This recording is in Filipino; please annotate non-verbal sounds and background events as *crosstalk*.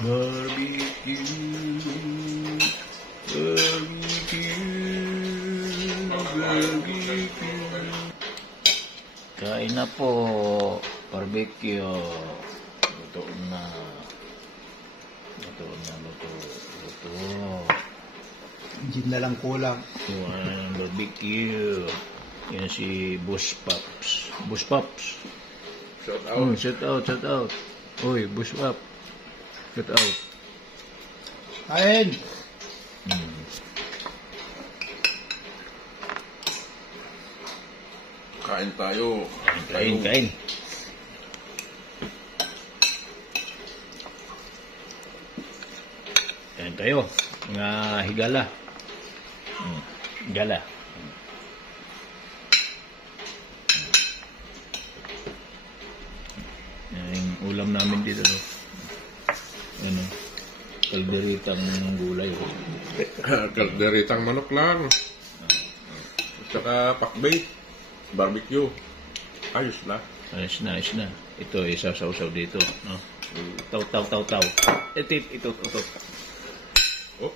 Barbecue. Barbecue. Barbecue. Kain na po. Barbecue. Luto na. Luto na, luto. Luto. Gin na lang kulang. Yan, barbecue. Yan si Boss Pops. Boss Pops. Shout out. Oh, shout out, shout out. Uy, Boss Pop. Shout out. Kain! Hmm. Kain tayo. Kain, kain. Kain tayo. Mga higala. Hmm. Higala. Ulam namin dito. No? Ano? Kalderitang gulay. Oh. *laughs* Kalderitang manok lang. At saka pakbay. Barbecue. Ayos na. Ayos na, ayos na. Ito, isasaw-saw dito. No? Taw, taw, taw, taw. Ito, ito, ito. ito. Oh,